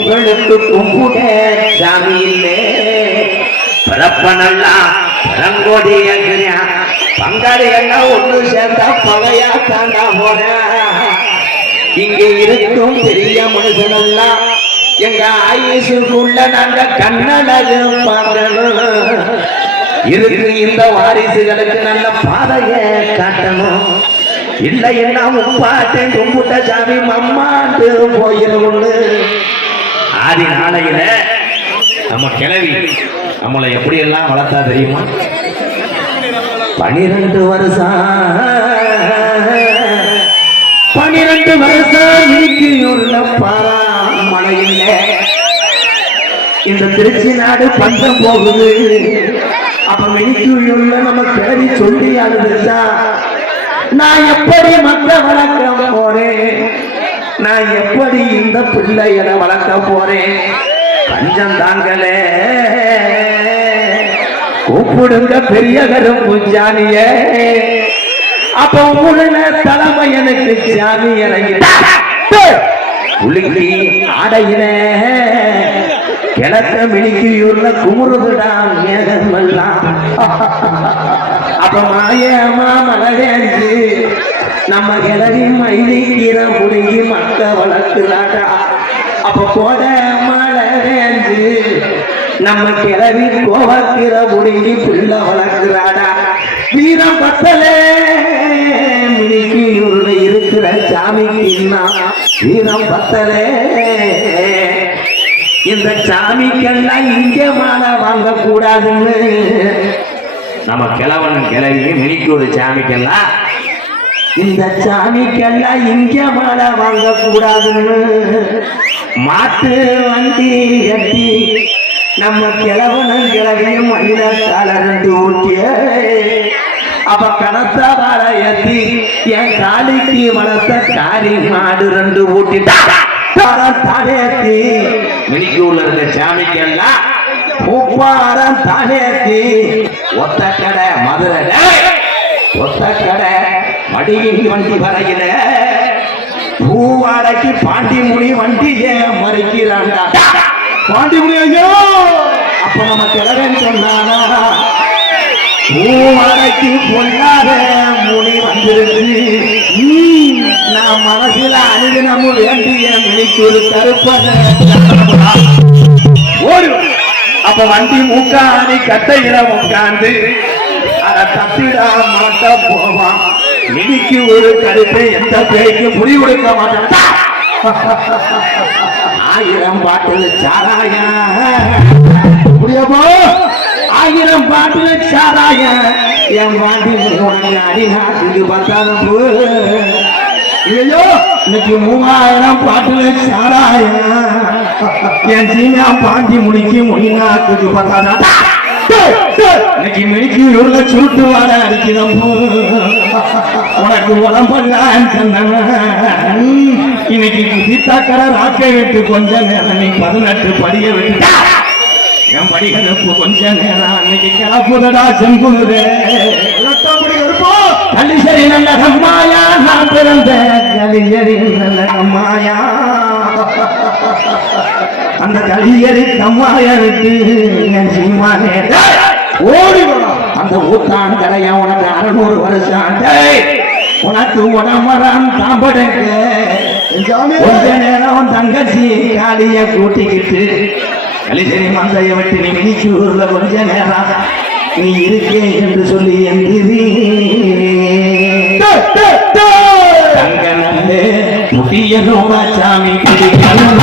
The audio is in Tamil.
உங்களுக்கு கும்பிட சாமி இல்லே பிறப்பனெல்லாம் ரங்கோடி பங்காளி எல்லாம் ஒன்று சேர்ந்தா பகையா தாண்டா போற இங்க இருக்கும் பெரிய மனுஷனெல்லாம் எங்க ஆயுசுக்குள்ள நாங்க கண்ணழகு பார்க்கணும் இருக்கு இந்த வாரிசுகளுக்கு நல்ல பாதைய காட்டணும் இல்லை என்ன உப்பாட்டை கும்பிட்ட சாமி மம்மாண்டு போயிருந்து ஆதி நாளையில நம்ம கிளவி நம்மளை எப்படி எல்லாம் வளர்த்தா தெரியுமா 12 வருஷம் நீக்கியுள்ள பாராமலையில இந்த திருச்சி நாடு பஞ்சம் போகுது அப்ப மினிக்குள்ள நம்ம கிளவி சொல்லி அழுதுச்சா நான் எப்படி மக்கள் வளர்க்க போறேன் நான் எப்படி இந்த பிள்ளைகளை வளர்க்க போறேன் பஞ்சம் தாங்களே கூப்பிடுங்க பெரிய கரும்பு ஜானிய அப்ப உள்ள தலைமை எனக்கு ஜாமி இறங்கி உலுக்கி ஆடையின கிழக்க மினிக்கியூர்ல குமுறுதுடான் ஏகமெல்லாம் அப்ப மாயமா மலரேஞ்சு நம்ம கிளவி மயிலி கீரை முடுங்கி மக்க வளர்க்குறாடா அப்ப போட மலரேஞ்சு நம்ம கிளவி கோவக்கிற முடுங்கி புள்ள வளர்க்குறாடா வீரம் பத்தலே மினிக்கியூர்ல இருக்கிற சாமிக்கு வீரம் பத்தலே இந்த சாமிக்கெல்லாம் இங்கே மாலை வாங்க கூடாதுன்னு நம்ம கிழவன் கிளவி மினிக்கூர் சாமிக்கெல்லாம் இந்த சாமிக்கெல்லாம் இங்கே மாலை வாங்க கூடாதுன்னு மாட்டு வண்டி கட்டி நம்ம கிழவனும் கிளவியும் மயிலால 2 ஊட்டிய அப்ப கணத்தா வாழ ஏத்தி என் காலிக்கு வளர்த்த காரி மாடு 2 ஊட்டிட்டா தானேத்தி மினிக்கூர்ல இருந்த சாமிக்கெல்லாம் பூப்பாரம் தானேத்தி ஒத்த கடை மதுரை ஒத்த கடை மடியின் வண்டி வரையில பூவாடைக்கு பாண்டிமுனி வண்டியை மறிக்கிறாண்டா பாண்டிமுனி ஐயோ அப்ப நம்ம கிழவன் சொன்னானா பூவாடைக்கு பொல்லாத முனி வந்திருக்கு நான் மனசுல அனுதினமும் வேண்டிய மினிக்கூர் கருப்பன் ஓடு அப்ப வண்டி மூக்காணி கட்டையில உட்காந்து அதை தப்பிடா மாட்ட போவான் மினிக்கு ஒரு கருப்பை எந்த பேய்க்கு புரி கொடுக்க மாட்டான் 1000 பாட்டில் சாராயா புரியப்போ 1000 பாட்டில் சாராயா என் பாண்டி அடிநாட்டுக்கு பார்த்தாலும் இல்லையோ இன்னைக்கு 3000 பாட்டுல சாராயா என் சீனா பாண்டி முடிக்கு மொழிநாட்டுக்கு பார்த்தாதான் இன்னைக்கு மினிக்கூர்ல சுருட்டு வாழ அடிக்கிறோம் உனக்கு உடம்பெல்லாம் இன்னைக்கு குதித்தாக்கட ராக்க விட்டு கொஞ்ச நேரம் நீ 18 படிய விட்டு என் படிகளுக்கு கொஞ்ச நேரம் அன்னைக்கு கிளப்புதடா செம்புதே கலிசரி நல்ல கம்மாயா நான் பிறந்த கலிசரி நல்ல கம்மாயா அந்த கலியரி கம்மாயா விட்டு என் சீமானே ஓடி அந்த ஊத்தான் கரையா உனக்கு 600 வருஷம் உனக்கு உடம்பரம் தாம்படுங்க கொஞ்ச நேரம் தங்கச்சி காலிய கூட்டிக்கிட்டு கலிசரி மந்தைய விட்டு நீ மினிக்கூர்ல கொஞ்ச நேரம் நீ இருக்கே என்று சொல்லி எந்திரி தங்க நல்ல புதிய சாமி பிடிக்கணும்